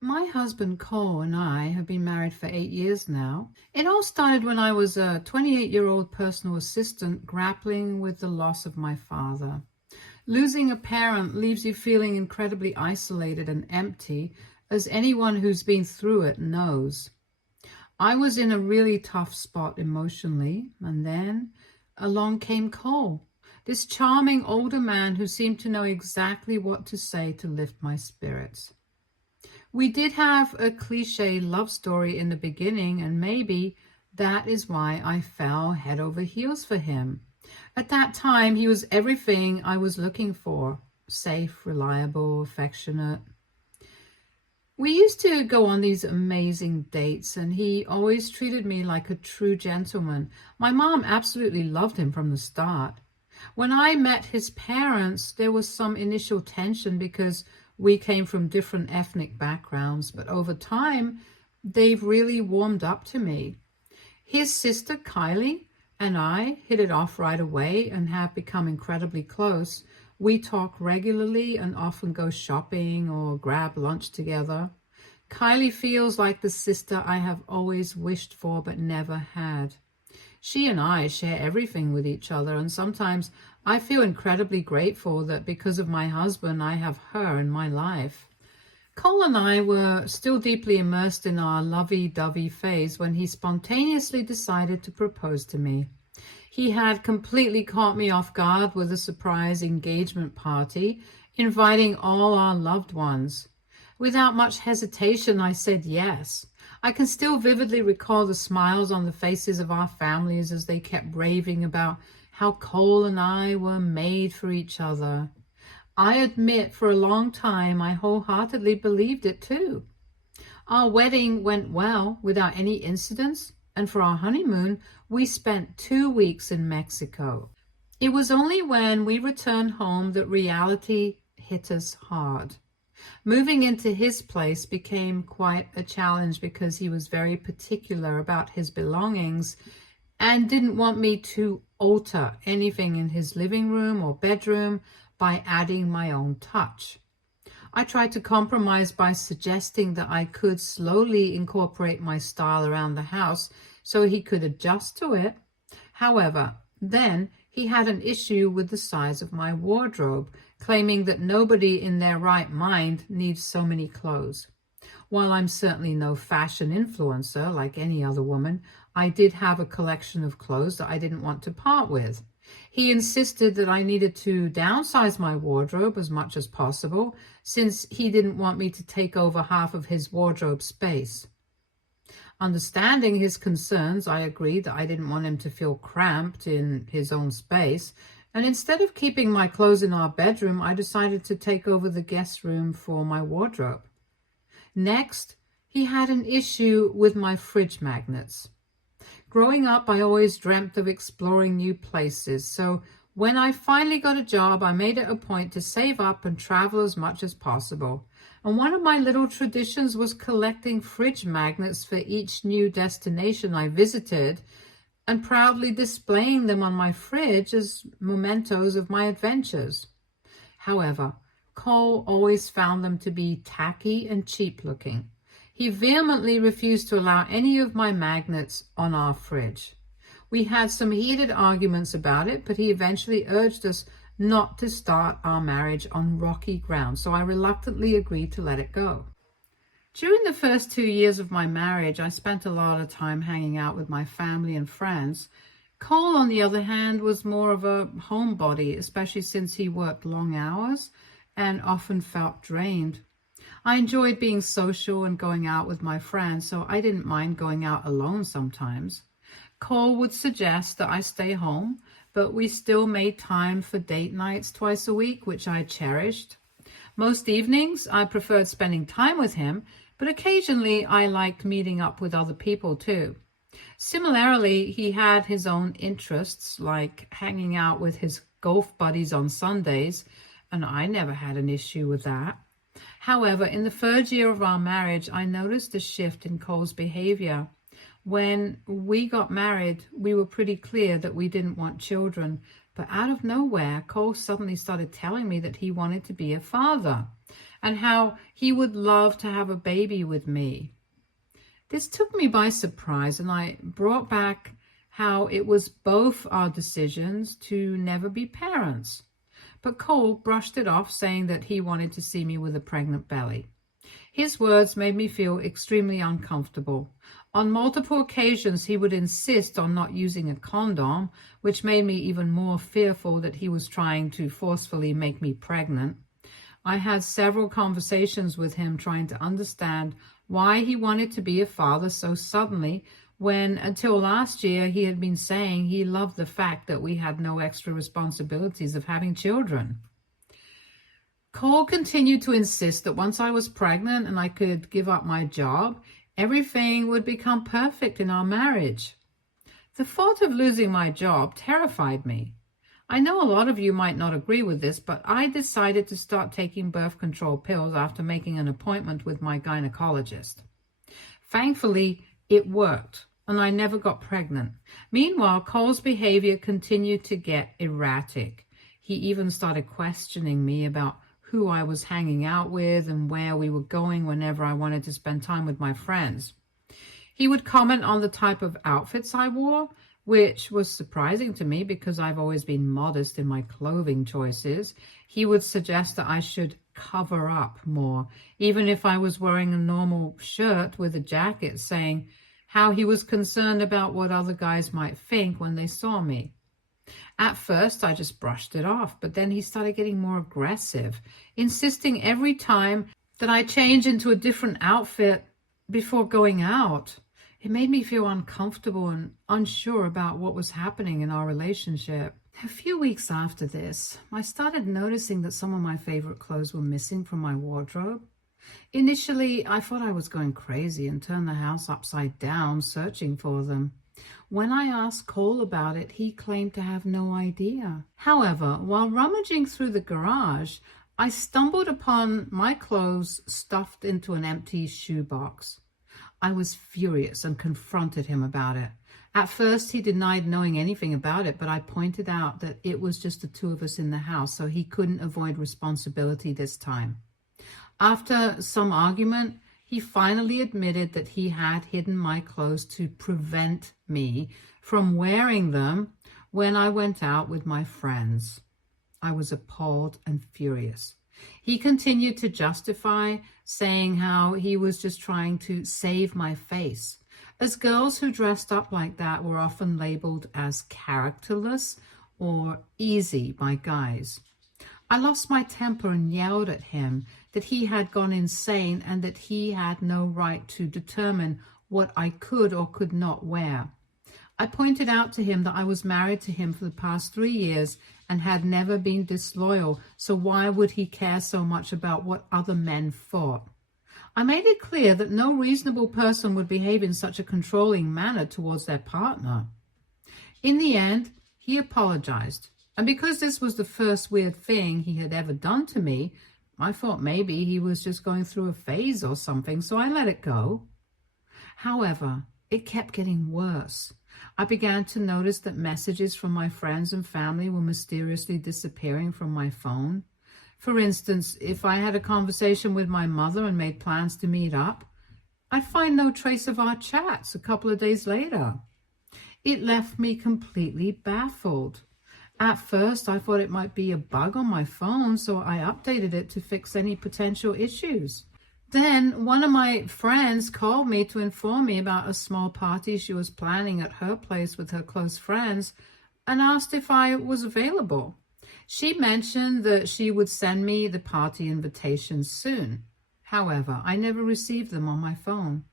My husband Cole and I have been married for 8 years now. It all started when I was a 28-year-old personal assistant grappling with the loss of my father. Losing a parent leaves you feeling incredibly isolated and empty, as anyone who's been through it knows. I was in a really tough spot emotionally, and then along came Cole, this charming older man who seemed to know exactly what to say to lift my spirits. We did have a cliche love story in the beginning, and maybe that is why I fell head over heels for him. At that time, he was everything I was looking for: safe, reliable, affectionate. We used to go on these amazing dates, and he always treated me like a true gentleman. My mom absolutely loved him from the start. When I met his parents, there was some initial tension because we came from different ethnic backgrounds, but over time, they've really warmed up to me. His sister, Kylie, and I hit it off right away and have become incredibly close. We talk regularly and often go shopping or grab lunch together. Kylie feels like the sister I have always wished for but never had. She and I share everything with each other, and sometimes I feel incredibly grateful that because of my husband, I have her in my life. Cole and I were still deeply immersed in our lovey-dovey phase when he spontaneously decided to propose to me. He had completely caught me off guard with a surprise engagement party, inviting all our loved ones. Without much hesitation, I said yes. I can still vividly recall the smiles on the faces of our families as they kept raving about how Cole and I were made for each other. I admit for a long time I wholeheartedly believed it too. Our wedding went well without any incidents, and for our honeymoon, we spent 2 weeks in Mexico. It was only when we returned home that reality hit us hard. Moving into his place became quite a challenge because he was very particular about his belongings and didn't want me to alter anything in his living room or bedroom by adding my own touch. I tried to compromise by suggesting that I could slowly incorporate my style around the house so he could adjust to it. However, then he had an issue with the size of my wardrobe, claiming that nobody in their right mind needs so many clothes. While I'm certainly no fashion influencer like any other woman, I did have a collection of clothes that I didn't want to part with. He insisted that I needed to downsize my wardrobe as much as possible, since he didn't want me to take over half of his wardrobe space. Understanding his concerns, I agreed that I didn't want him to feel cramped in his own space, and instead of keeping my clothes in our bedroom, I decided to take over the guest room for my wardrobe. Next, he had an issue with my fridge magnets. Growing up, I always dreamt of exploring new places, so when I finally got a job, I made it a point to save up and travel as much as possible. And one of my little traditions was collecting fridge magnets for each new destination I visited and proudly displaying them on my fridge as mementos of my adventures. However, Cole always found them to be tacky and cheap looking. He vehemently refused to allow any of my magnets on our fridge. We had some heated arguments about it, but he eventually urged us not to start our marriage on rocky ground, so I reluctantly agreed to let it go. During the first 2 years of my marriage, I spent a lot of time hanging out with my family and friends. Cole, on the other hand, was more of a homebody, especially since he worked long hours and often felt drained. I enjoyed being social and going out with my friends, so I didn't mind going out alone sometimes. Cole would suggest that I stay home, but we still made time for date nights twice a week, which I cherished. Most evenings, I preferred spending time with him, but occasionally I liked meeting up with other people too. Similarly, he had his own interests, like hanging out with his golf buddies on Sundays, and I never had an issue with that. However, in the third year of our marriage, I noticed a shift in Cole's behavior. When we got married, we were pretty clear that we didn't want children, but out of nowhere, Cole suddenly started telling me that he wanted to be a father. and how he would love to have a baby with me. This took me by surprise, and I brought back how it was both our decisions to never be parents. But Cole brushed it off, saying that he wanted to see me with a pregnant belly. His words made me feel extremely uncomfortable. On multiple occasions, he would insist on not using a condom, which made me even more fearful that he was trying to forcefully make me pregnant. I had several conversations with him trying to understand why he wanted to be a father so suddenly, when until last year he had been saying he loved the fact that we had no extra responsibilities of having children. Cole continued to insist that once I was pregnant and I could give up my job, everything would become perfect in our marriage. The thought of losing my job terrified me. I know a lot of you might not agree with this, but I decided to start taking birth control pills after making an appointment with my gynecologist. Thankfully, it worked, and I never got pregnant. Meanwhile, Cole's behavior continued to get erratic. He even started questioning me about who I was hanging out with and where we were going whenever I wanted to spend time with my friends. He would comment on the type of outfits I wore, which was surprising to me because I've always been modest in my clothing choices. He would suggest that I should cover up more, even if I was wearing a normal shirt with a jacket, saying how he was concerned about what other guys might think when they saw me. At first, I just brushed it off, but then he started getting more aggressive, insisting every time that I change into a different outfit before going out. It made me feel uncomfortable and unsure about what was happening in our relationship. A few weeks after this, I started noticing that some of my favorite clothes were missing from my wardrobe. Initially, I thought I was going crazy and turned the house upside down searching for them. When I asked Cole about it, he claimed to have no idea. However, while rummaging through the garage, I stumbled upon my clothes stuffed into an empty shoebox. I was furious and confronted him about it. At first, he denied knowing anything about it, but I pointed out that it was just the two of us in the house, so he couldn't avoid responsibility this time. After some argument, he finally admitted that he had hidden my clothes to prevent me from wearing them when I went out with my friends. I was appalled and furious. He continued to justify, saying how he was just trying to save my face, as girls who dressed up like that were often labeled as characterless or easy by guys. I lost my temper and yelled at him that he had gone insane and that he had no right to determine what I could or could not wear. I pointed out to him that I was married to him for the past 3 years and had never been disloyal, so why would he care so much about what other men thought? I made it clear that no reasonable person would behave in such a controlling manner towards their partner. In the end, he apologized, and because this was the first weird thing he had ever done to me, I thought maybe he was just going through a phase or something, so I let it go. However, it kept getting worse. I began to notice that messages from my friends and family were mysteriously disappearing from my phone. For instance, if I had a conversation with my mother and made plans to meet up, I'd find no trace of our chats a couple of days later. It left me completely baffled. At first, I thought it might be a bug on my phone, so I updated it to fix any potential issues. Then one of my friends called me to inform me about a small party she was planning at her place with her close friends and asked if I was available. She mentioned that she would send me the party invitations soon. However, I never received them on my phone.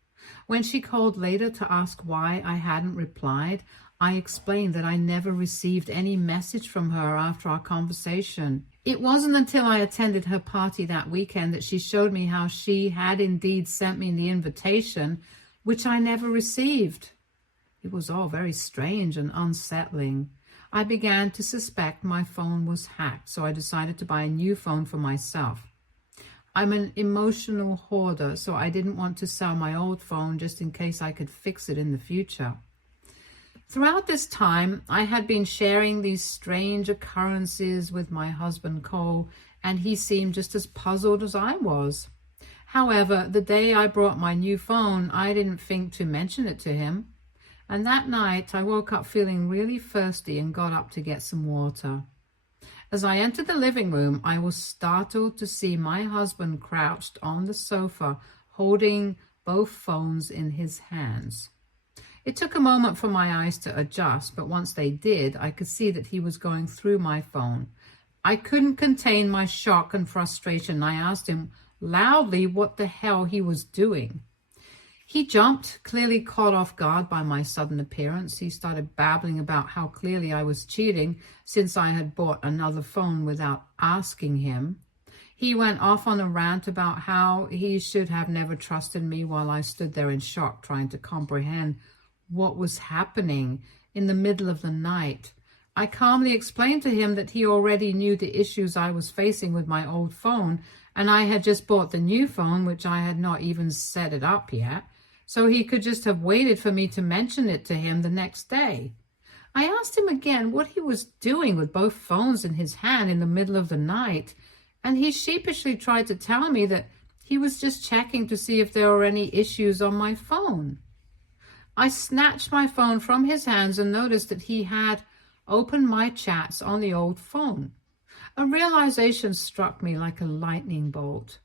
When she called later to ask why I hadn't replied, I explained that I never received any message from her after our conversation. It wasn't until I attended her party that weekend that she showed me how she had indeed sent me the invitation, which I never received. It was all very strange and unsettling. I began to suspect my phone was hacked, so I decided to buy a new phone for myself. I'm an emotional hoarder, so I didn't want to sell my old phone just in case I could fix it in the future. Throughout this time, I had been sharing these strange occurrences with my husband Cole, and he seemed just as puzzled as I was. However, the day I brought my new phone, I didn't think to mention it to him. And that night, I woke up feeling really thirsty and got up to get some water. As I entered the living room, I was startled to see my husband crouched on the sofa, holding both phones in his hands. It took a moment for my eyes to adjust, but once they did, I could see that he was going through my phone. I couldn't contain my shock and frustration. I asked him loudly what the hell he was doing. He jumped, clearly caught off guard by my sudden appearance. He started babbling about how clearly I was cheating since I had bought another phone without asking him. He went off on a rant about how he should have never trusted me while I stood there in shock, trying to comprehend what was happening in the middle of the night. I calmly explained to him that he already knew the issues I was facing with my old phone, and I had just bought the new phone, which I had not even set it up yet, so he could just have waited for me to mention it to him the next day. I asked him again what he was doing with both phones in his hand in the middle of the night, and he sheepishly tried to tell me that he was just checking to see if there were any issues on my phone. I snatched my phone from his hands and noticed that he had opened my chats on the old phone. A realization struck me like a lightning bolt.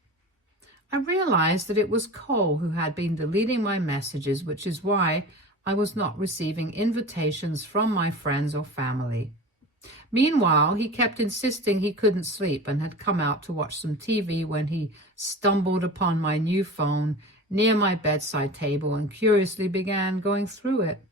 I realized that it was Cole who had been deleting my messages, which is why I was not receiving invitations from my friends or family. Meanwhile, he kept insisting he couldn't sleep and had come out to watch some TV when he stumbled upon my new phone near my bedside table and curiously began going through it.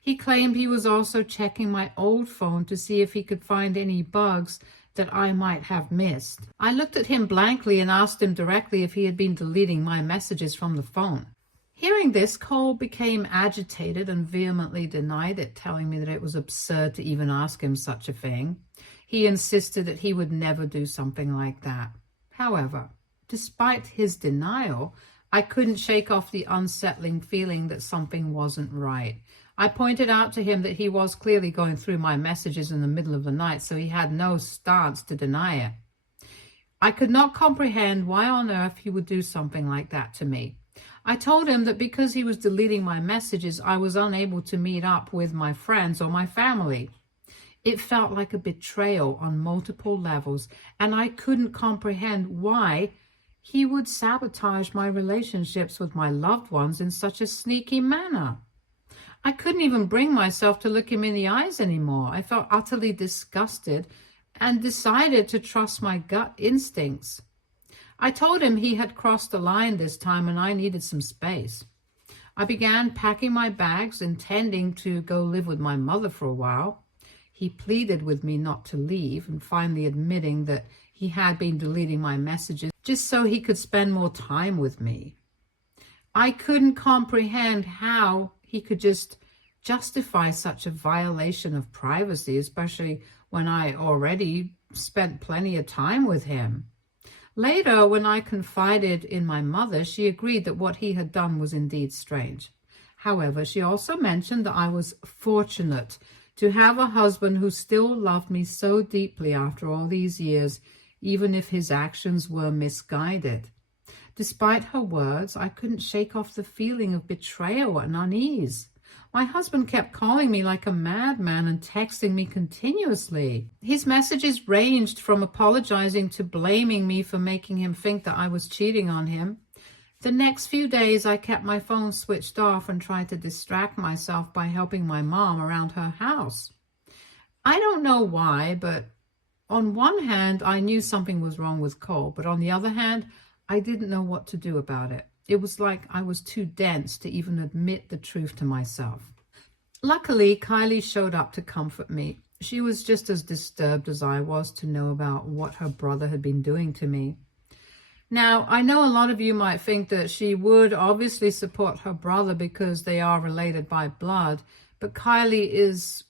He claimed he was also checking my old phone to see if he could find any bugs that I might have missed. I looked at him blankly and asked him directly if he had been deleting my messages from the phone. Hearing this, Cole became agitated and vehemently denied it, telling me that it was absurd to even ask him such a thing. He insisted that he would never do something like that. However, despite his denial, I couldn't shake off the unsettling feeling that something wasn't right. I pointed out to him that he was clearly going through my messages in the middle of the night, so he had no stance to deny it. I could not comprehend why on earth he would do something like that to me. I told him that because he was deleting my messages, I was unable to meet up with my friends or my family. It felt like a betrayal on multiple levels, and I couldn't comprehend why he would sabotage my relationships with my loved ones in such a sneaky manner. I couldn't even bring myself to look him in the eyes anymore. I felt utterly disgusted and decided to trust my gut instincts. I told him he had crossed the line this time and I needed some space. I began packing my bags, intending to go live with my mother for a while. He pleaded with me not to leave, and finally admitting that he had been deleting my messages just so he could spend more time with me. I couldn't comprehend how he could just justify such a violation of privacy, especially when I already spent plenty of time with him. Later, when I confided in my mother, she agreed that what he had done was indeed strange. However, she also mentioned that I was fortunate to have a husband who still loved me so deeply after all these years, even if his actions were misguided. Despite her words, I couldn't shake off the feeling of betrayal and unease. My husband kept calling me like a madman and texting me continuously. His messages ranged from apologizing to blaming me for making him think that I was cheating on him. The next few days, I kept my phone switched off and tried to distract myself by helping my mom around her house. I don't know why, but on one hand, I knew something was wrong with Cole, but on the other hand, I didn't know what to do about it. It was like I was too dense to even admit the truth to myself. Luckily, Kylie showed up to comfort me. She was just as disturbed as I was to know about what her brother had been doing to me. Now, I know a lot of you might think that she would obviously support her brother because they are related by blood, but Kylie is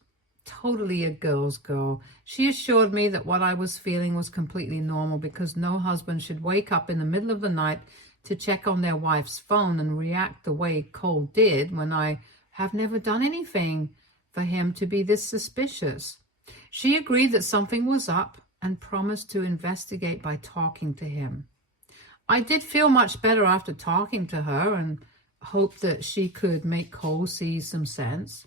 totally a girl's girl. She assured me that what I was feeling was completely normal because no husband should wake up in the middle of the night to check on their wife's phone and react the way Cole did when I have never done anything for him to be this suspicious. She agreed that something was up and promised to investigate by talking to him. I did feel much better after talking to her and hoped that she could make Cole see some sense.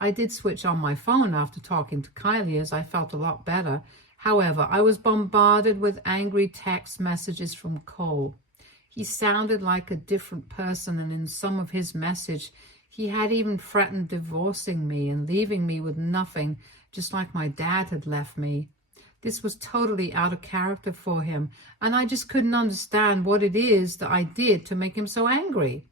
I did switch on my phone after talking to Kylie as I felt a lot better. However, I was bombarded with angry text messages from Cole. He sounded like a different person, and in some of his message, he had even threatened divorcing me and leaving me with nothing, just like my dad had left me. This was totally out of character for him, and I just couldn't understand what it is that I did to make him so angry.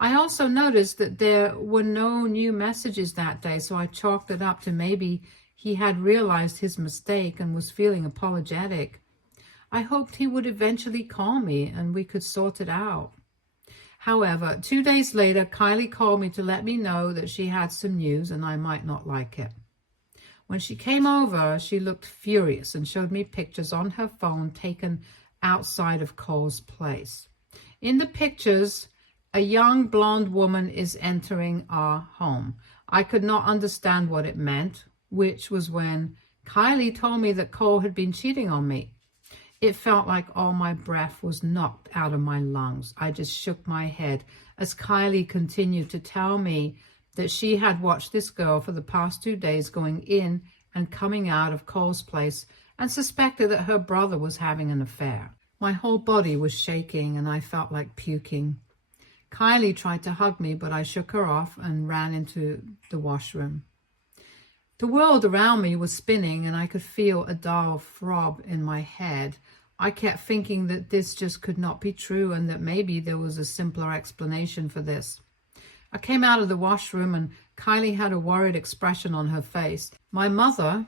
I also noticed that there were no new messages that day, so I chalked it up to maybe he had realized his mistake and was feeling apologetic. I hoped he would eventually call me and we could sort it out. However, 2 days later, Kylie called me to let me know that she had some news and I might not like it. When she came over, she looked furious and showed me pictures on her phone taken outside of Cole's place. In the pictures, a young blonde woman is entering our home. I could not understand what it meant, which was when Kylie told me that Cole had been cheating on me. It felt like all my breath was knocked out of my lungs. I just shook my head as Kylie continued to tell me that she had watched this girl for the past 2 days going in and coming out of Cole's place and suspected that her brother was having an affair. My whole body was shaking and I felt like puking. Kylie tried to hug me, but I shook her off and ran into the washroom. The world around me was spinning and I could feel a dull throb in my head. I kept thinking that this just could not be true and that maybe there was a simpler explanation for this. I came out of the washroom and Kylie had a worried expression on her face. My mother,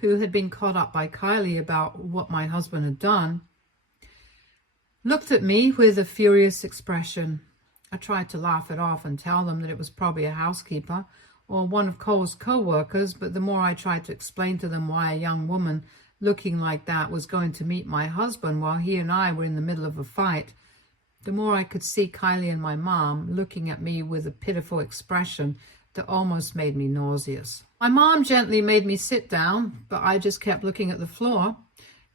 who had been caught up by Kylie about what my husband had done, looked at me with a furious expression. I tried to laugh it off and tell them that it was probably a housekeeper or one of Cole's co-workers, but the more I tried to explain to them why a young woman looking like that was going to meet my husband while he and I were in the middle of a fight, the more I could see Kylie and my mom looking at me with a pitiful expression that almost made me nauseous. My mom gently made me sit down, but I just kept looking at the floor.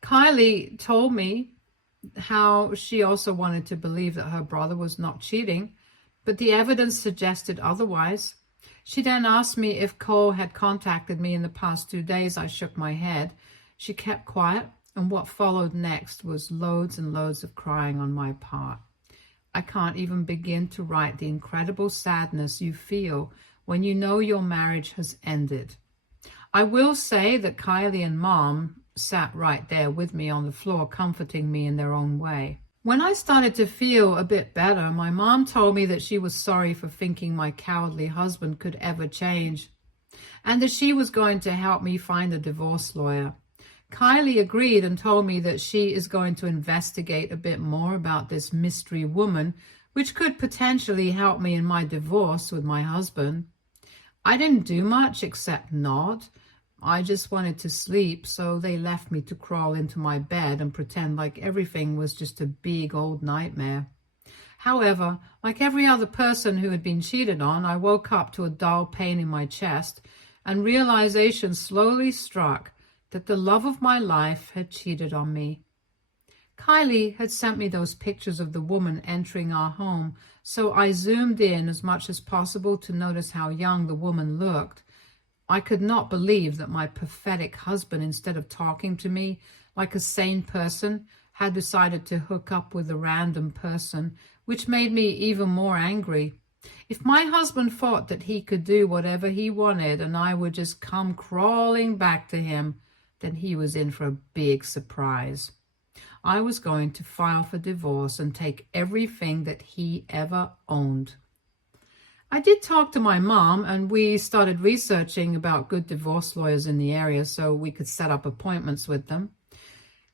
Kylie told me how she also wanted to believe that her brother was not cheating, but the evidence suggested otherwise. She then asked me if Cole had contacted me in the past 2 days. I shook my head. She kept quiet, and what followed next was loads and loads of crying on my part. I can't even begin to write the incredible sadness you feel when you know your marriage has ended. I will say that Kylie and Mom sat right there with me on the floor, comforting me in their own way. When I started to feel a bit better, my mom told me that she was sorry for thinking my cowardly husband could ever change, and that she was going to help me find a divorce lawyer. Kylie agreed and told me that she is going to investigate a bit more about this mystery woman, which could potentially help me in my divorce with my husband. I didn't do much except nod. I just wanted to sleep, so they left me to crawl into my bed and pretend like everything was just a big old nightmare. However, like every other person who had been cheated on, I woke up to a dull pain in my chest, and realization slowly struck that the love of my life had cheated on me. Kylie had sent me those pictures of the woman entering our home, so I zoomed in as much as possible to notice how young the woman looked. I could not believe that my pathetic husband, instead of talking to me like a sane person, had decided to hook up with a random person, which made me even more angry. If my husband thought that he could do whatever he wanted and I would just come crawling back to him, then he was in for a big surprise. I was going to file for divorce and take everything that he ever owned. I did talk to my mom, and we started researching about good divorce lawyers in the area so we could set up appointments with them.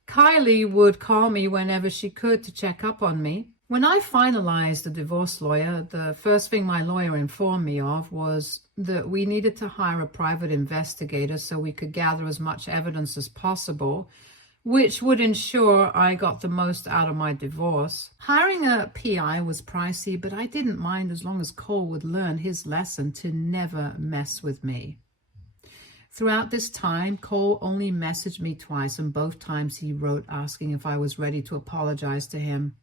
Kylie would call me whenever she could to check up on me. When I finalized the divorce lawyer, the first thing my lawyer informed me of was that we needed to hire a private investigator so we could gather as much evidence as possible, which would ensure I got the most out of my divorce. Hiring a PI was pricey, but I didn't mind as long as Cole would learn his lesson to never mess with me. Throughout this time, Cole only messaged me twice, and both times he wrote asking if I was ready to apologize to him.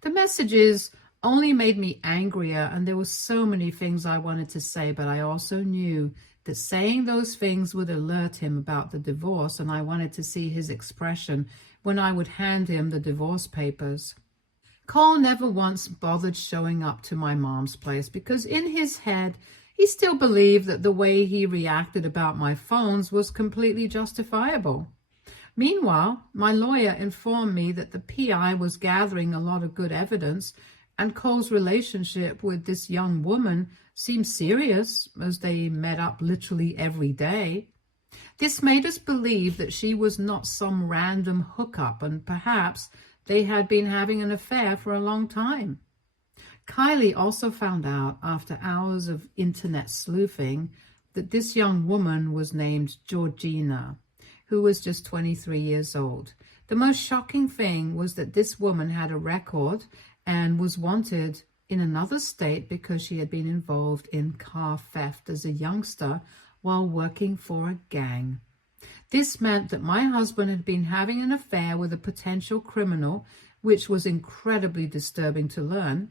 The messages only made me angrier, and there were so many things I wanted to say, but I also knew that saying those things would alert him about the divorce, and I wanted to see his expression when I would hand him the divorce papers. Cole never once bothered showing up to my mom's place because in his head, he still believed that the way he reacted about my phones was completely justifiable. Meanwhile, my lawyer informed me that the PI was gathering a lot of good evidence, and Cole's relationship with this young woman seemed serious as they met up literally every day. This made us believe that she was not some random hookup, and perhaps they had been having an affair for a long time. Kylie also found out after hours of internet sleuthing that this young woman was named Georgina, who was just 23 years old. The most shocking thing was that this woman had a record and was wanted in another state because she had been involved in car theft as a youngster while working for a gang. This meant that my husband had been having an affair with a potential criminal, which was incredibly disturbing to learn.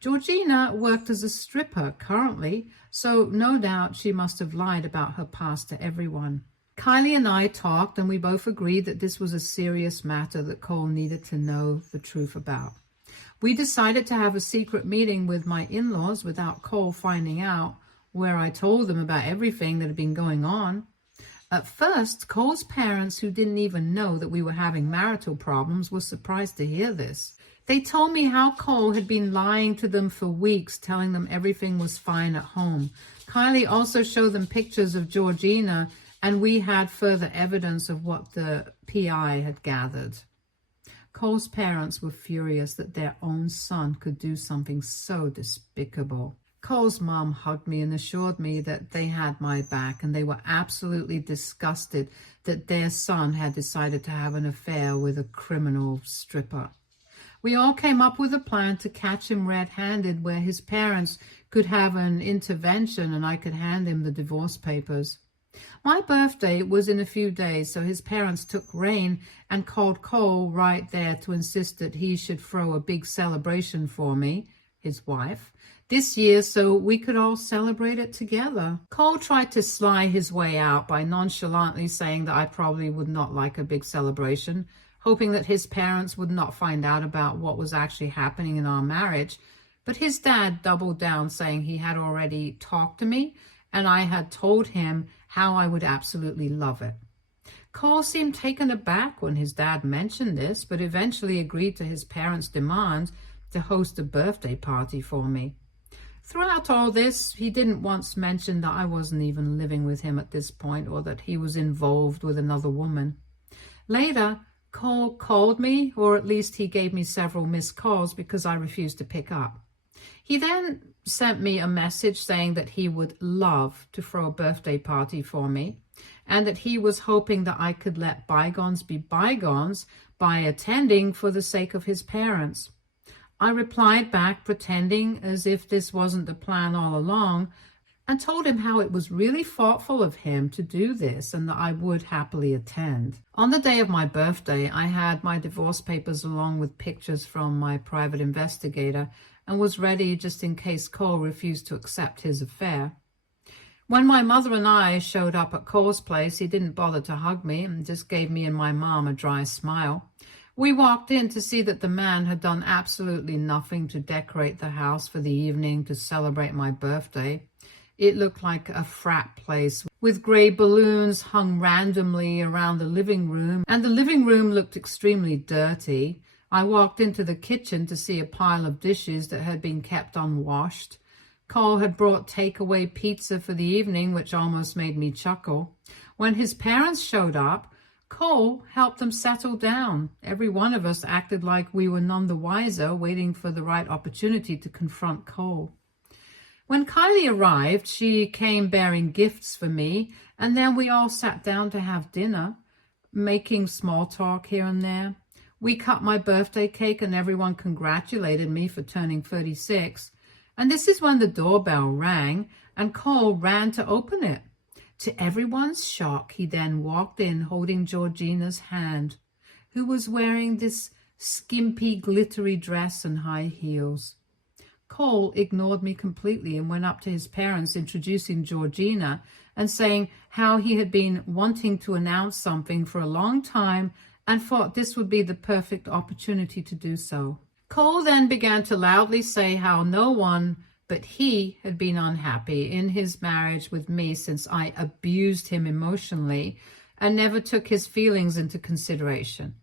Georgina worked as a stripper currently, so no doubt she must have lied about her past to everyone. Kylie and I talked, and we both agreed that this was a serious matter that Cole needed to know the truth about. We decided to have a secret meeting with my in-laws without Cole finding out, where I told them about everything that had been going on. At first, Cole's parents, who didn't even know that we were having marital problems, were surprised to hear this. They told me how Cole had been lying to them for weeks, telling them everything was fine at home. Kylie also showed them pictures of Georgina, and we had further evidence of what the PI had gathered. Cole's parents were furious that their own son could do something so despicable. Cole's mom hugged me and assured me that they had my back, and they were absolutely disgusted that their son had decided to have an affair with a criminal stripper. We all came up with a plan to catch him red-handed, where his parents could have an intervention and I could hand him the divorce papers. My birthday was in a few days, so his parents took rein and called Cole right there to insist that he should throw a big celebration for me, his wife, this year so we could all celebrate it together. Cole tried to sly his way out by nonchalantly saying that I probably would not like a big celebration, hoping that his parents would not find out about what was actually happening in our marriage. But his dad doubled down, saying he had already talked to me and I had told him how I would absolutely love it. Cole seemed taken aback when his dad mentioned this, but eventually agreed to his parents' demand to host a birthday party for me. Throughout all this, he didn't once mention that I wasn't even living with him at this point or that he was involved with another woman. Later, Cole called me, or at least he gave me several missed calls because I refused to pick up. He then sent me a message saying that he would love to throw a birthday party for me and that he was hoping that I could let bygones be bygones by attending for the sake of his parents. I replied back, pretending as if this wasn't the plan all along, and told him how it was really thoughtful of him to do this and that I would happily attend. On the day of my birthday, I had my divorce papers along with pictures from my private investigator and was ready just in case Cole refused to accept his affair. When my mother and I showed up at Cole's place, he didn't bother to hug me and just gave me and my mom a dry smile. We walked in to see that the man had done absolutely nothing to decorate the house for the evening to celebrate my birthday. It looked like a frat place with gray balloons hung randomly around the living room, and the living room looked extremely dirty. I walked into the kitchen to see a pile of dishes that had been kept unwashed. Cole had brought takeaway pizza for the evening, which almost made me chuckle. When his parents showed up, Cole helped them settle down. Every one of us acted like we were none the wiser, waiting for the right opportunity to confront Cole. When Kylie arrived, she came bearing gifts for me, and then we all sat down to have dinner. making small talk here and there. We cut my birthday cake and everyone congratulated me for turning 36. And this is when the doorbell rang and Cole ran to open it. To everyone's shock, he then walked in holding Georgina's hand, who was wearing this skimpy, glittery dress and high heels. Cole ignored me completely and went up to his parents, introducing Georgina and saying how he had been wanting to announce something for a long time and thought this would be the perfect opportunity to do so. Cole then began to loudly say how no one but he had been unhappy in his marriage with me since I abused him emotionally and never took his feelings into consideration.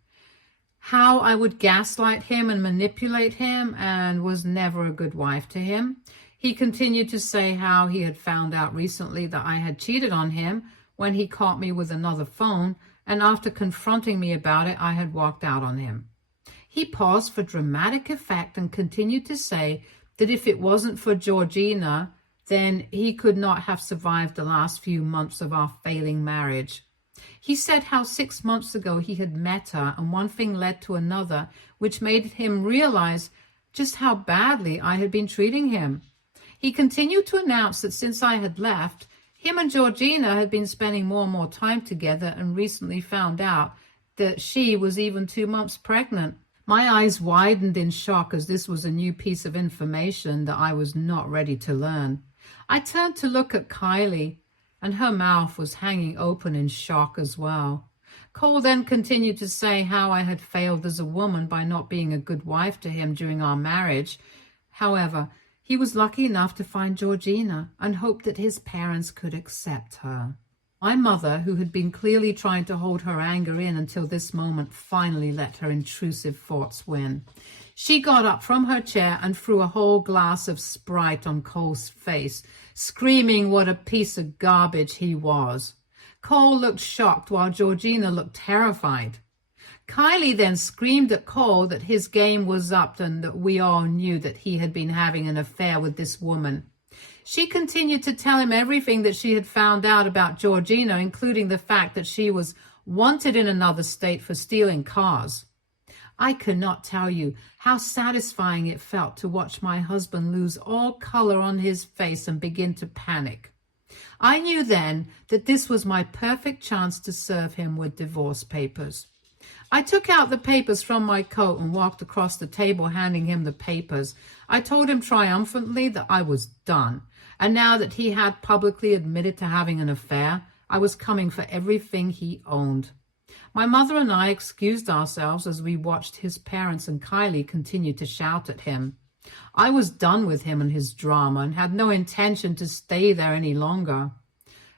How I would gaslight him and manipulate him and was never a good wife to him. He continued to say how he had found out recently that I had cheated on him when he caught me with another phone, and after confronting me about it, I had walked out on him. He paused for dramatic effect and continued to say that if it wasn't for Georgina, then he could not have survived the last few months of our failing marriage. He said how 6 months ago he had met her and one thing led to another, which made him realize just how badly I had been treating him. He continued to announce that since I had left, him and Georgina had been spending more and more time together and recently found out that she was even 2 months pregnant. My eyes widened in shock as this was a new piece of information that I was not ready to learn. I turned to look at Kylie, and her mouth was hanging open in shock as well. Cole then continued to say how I had failed as a woman by not being a good wife to him during our marriage. However, he was lucky enough to find Georgina and hoped that his parents could accept her. My mother, who had been clearly trying to hold her anger in until this moment, finally let her intrusive thoughts win. She got up from her chair and threw a whole glass of Sprite on Cole's face, screaming what a piece of garbage he was. Cole looked shocked while Georgina looked terrified. Kylie then screamed at Cole that his game was up and that we all knew that he had been having an affair with this woman. She continued to tell him everything that she had found out about Georgina, including the fact that she was wanted in another state for stealing cars. I cannot tell you how satisfying it felt to watch my husband lose all color on his face and begin to panic. I knew then that this was my perfect chance to serve him with divorce papers. I took out the papers from my coat and walked across the table, handing him the papers. I told him triumphantly that I was done, and now that he had publicly admitted to having an affair, I was coming for everything he owned. My mother and I excused ourselves as we watched his parents and Kylie continue to shout at him. I was done with him and his drama and had no intention to stay there any longer.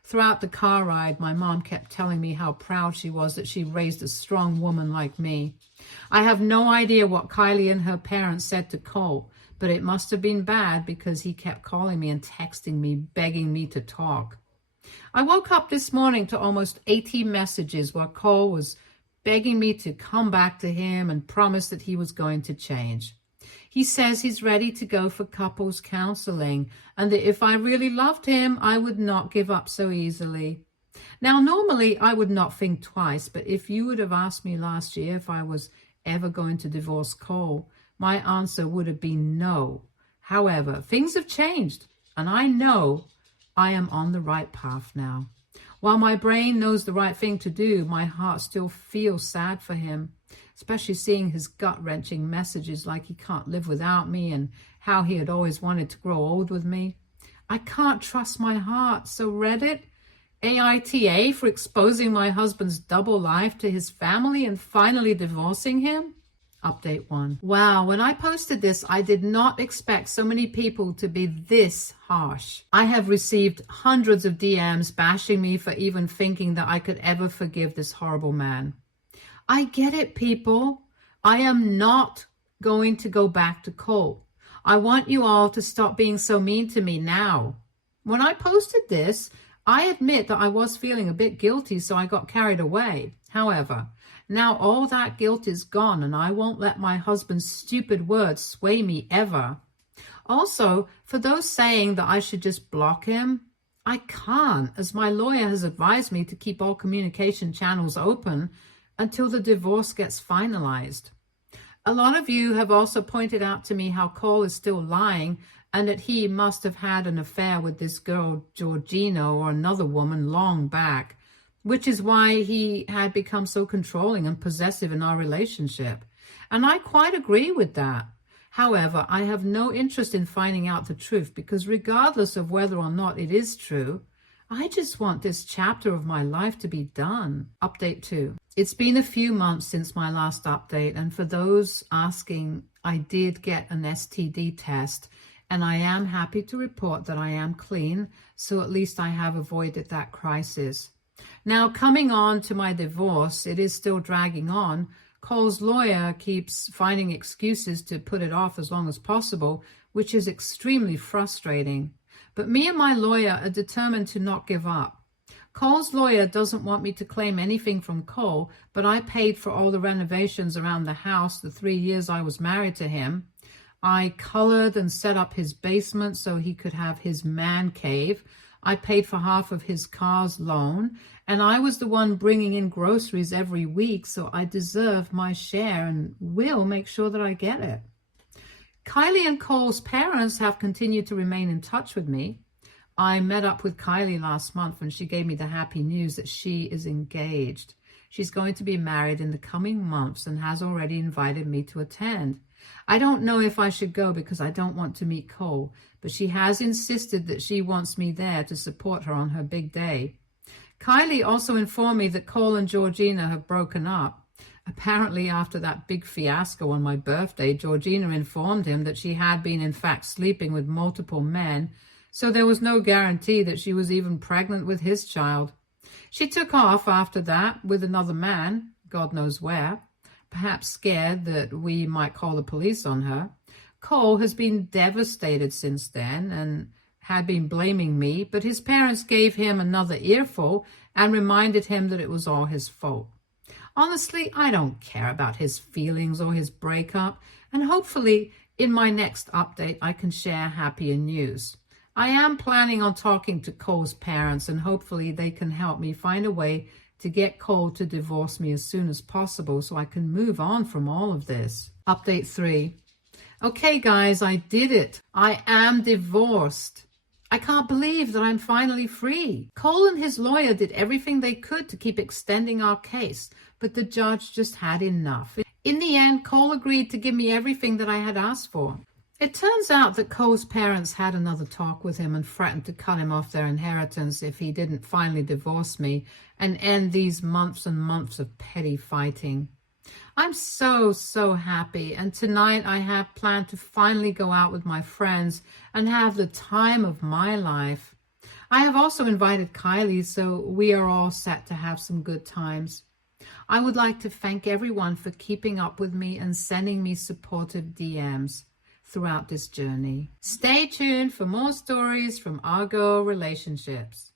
Throughout the car ride, my mom kept telling me how proud she was that she raised a strong woman like me. I have no idea what Kylie and her parents said to Cole, but it must have been bad because he kept calling me and texting me, begging me to talk. I woke up this morning to almost 80 messages where Cole was begging me to come back to him and promise that he was going to change. He says he's ready to go for couples counseling and that if I really loved him, I would not give up so easily. Now, normally I would not think twice, but if you would have asked me last year if I was ever going to divorce Cole, my answer would have been no. However, things have changed, and I know I am on the right path now. While my brain knows the right thing to do, my heart still feels sad for him, especially seeing his gut-wrenching messages like he can't live without me and how he had always wanted to grow old with me. I can't trust my heart, so Reddit, AITA for exposing my husband's double life to his family and finally divorcing him? Update 1. Wow, when I posted this, I did not expect so many people to be this harsh. I have received hundreds of DMs bashing me for even thinking that I could ever forgive this horrible man. I get it, people. I am not going to go back to Cole. I want you all to stop being so mean to me now. When I posted this, I admit that I was feeling a bit guilty, so I got carried away. However, now all that guilt is gone, and I won't let my husband's stupid words sway me ever. Also, for those saying that I should just block him, I can't, as my lawyer has advised me to keep all communication channels open until the divorce gets finalized. A lot of you have also pointed out to me how Cole is still lying and that he must have had an affair with this girl, Georgina, or another woman long back, which is why he had become so controlling and possessive in our relationship. And I quite agree with that. However, I have no interest in finding out the truth because regardless of whether or not it is true, I just want this chapter of my life to be done. Update 2. It's been a few months since my last update, and for those asking, I did get an STD test, and I am happy to report that I am clean, so at least I have avoided that crisis. Now, coming on to my divorce, it is still dragging on. Cole's lawyer keeps finding excuses to put it off as long as possible, which is extremely frustrating. But me and my lawyer are determined to not give up. Cole's lawyer doesn't want me to claim anything from Cole, but I paid for all the renovations around the house the 3 years I was married to him. I colored and set up his basement so he could have his man cave. I paid for half of his car's loan, and I was the one bringing in groceries every week, so I deserve my share and will make sure that I get it. Kylie and Cole's parents have continued to remain in touch with me. I met up with Kylie last month and she gave me the happy news that she is engaged. She's going to be married in the coming months and has already invited me to attend. I don't know if I should go because I don't want to meet Cole, but she has insisted that she wants me there to support her on her big day. Kylie also informed me that Cole and Georgina have broken up. Apparently, after that big fiasco on my birthday, Georgina informed him that she had been in fact sleeping with multiple men, so there was no guarantee that she was even pregnant with his child. She took off after that with another man, God knows where, perhaps scared that we might call the police on her. Cole has been devastated since then and had been blaming me, but his parents gave him another earful and reminded him that it was all his fault. Honestly, I don't care about his feelings or his breakup, and hopefully in my next update I can share happier news. I am planning on talking to Cole's parents, and hopefully they can help me find a way to get Cole to divorce me as soon as possible so I can move on from all of this. Update 3. Okay guys, I did it. I am divorced. I can't believe that I'm finally free. Cole and his lawyer did everything they could to keep extending our case, but the judge just had enough. In the end, Cole agreed to give me everything that I had asked for. It turns out that Cole's parents had another talk with him and threatened to cut him off their inheritance if he didn't finally divorce me and end these months and months of petty fighting. I'm so happy, and tonight I have planned to finally go out with my friends and have the time of my life. I have also invited Kylie, so we are all set to have some good times. I would like to thank everyone for keeping up with me and sending me supportive DMs throughout this journey. Stay tuned for more stories from our girl relationships.